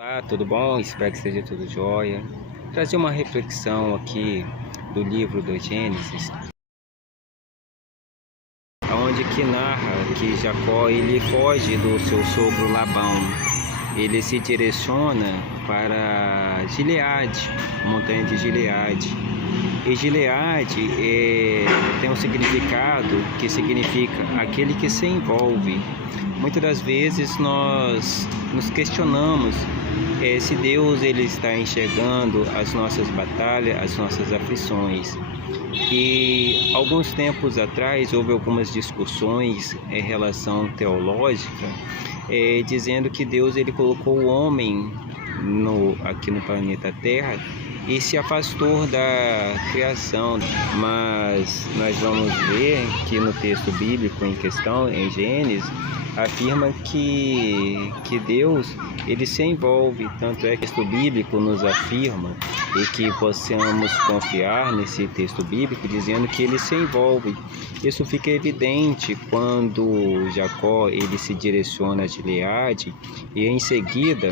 Olá, tudo bom? Espero que esteja tudo jóia. Trazer uma reflexão aqui do livro do Gênesis, onde que narra que Jacó ele foge do seu sogro Labão. Ele se direciona para Gileade, a montanha de Gileade. E Gileade tem um significado que significa aquele que se envolve. Muitas das vezes nós nos questionamos se Deus ele está enxergando as nossas batalhas, as nossas aflições. E alguns tempos atrás houve algumas discussões em relação teológica, dizendo que Deus ele colocou o homem aqui no planeta Terra e se afastou da criação. Mas nós vamos ver que no texto bíblico em questão, em Gênesis, afirma que Deus ele se envolve, tanto é que o texto bíblico nos afirma e que possamos confiar nesse texto bíblico dizendo que ele se envolve. Isso fica evidente quando Jacó ele se direciona a Gileade e em seguida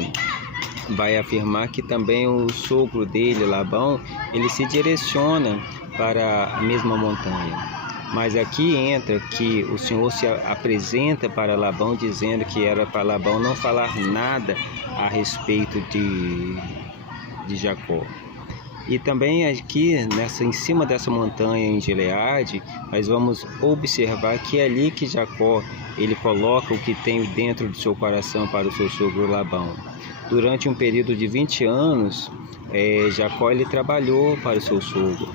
vai afirmar que também o sogro dele, Labão, ele se direciona para a mesma montanha. Mas aqui entra que o Senhor se apresenta para Labão dizendo que era para Labão não falar nada a respeito de Jacó. E também aqui, em cima dessa montanha em Gileade, nós vamos observar que é ali que Jacó ele coloca o que tem dentro do seu coração para o seu sogro Labão. Durante um período de 20 anos, Jacó ele trabalhou para o seu sogro,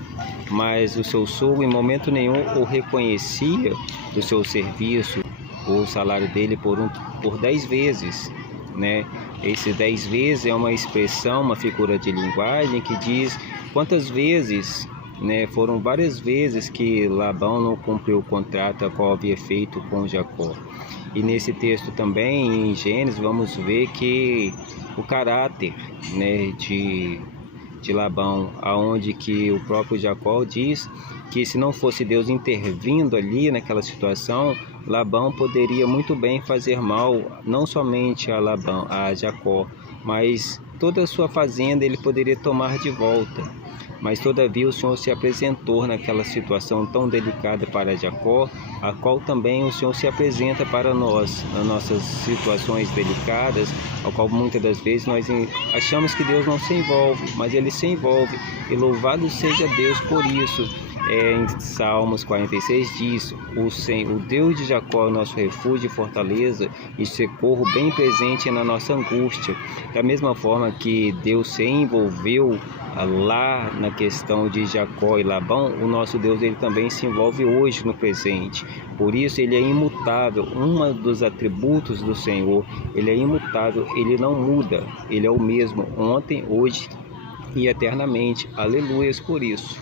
mas o seu sogro em momento nenhum o reconhecia do seu serviço, o salário dele por 10 vezes, né? Esse 10 vezes é uma expressão, uma figura de linguagem que diz quantas vezes, né? Foram várias vezes que Labão não cumpriu o contrato a qual havia feito com Jacó. E nesse texto também, em Gênesis, vamos ver que o caráter, né, de Labão, aonde que o próprio Jacó diz que se não fosse Deus intervindo ali naquela situação, Labão poderia muito bem fazer mal, não somente a Jacó, mas toda a sua fazenda ele poderia tomar de volta. Mas todavia o Senhor se apresentou naquela situação tão delicada para Jacó, a qual também o Senhor se apresenta para nós, nas nossas situações delicadas, ao qual muitas das vezes nós achamos que Deus não se envolve, mas Ele se envolve, e louvado seja Deus por isso. Em Salmos 46 diz, o Deus de Jacó é o nosso refúgio e fortaleza e socorro bem presente na nossa angústia. Da mesma forma que Deus se envolveu lá na questão de Jacó e Labão, o nosso Deus ele também se envolve hoje no presente. Por isso ele é imutável. Um dos atributos do Senhor, ele é imutável, ele não muda, ele é o mesmo ontem, hoje e eternamente. Aleluias por isso.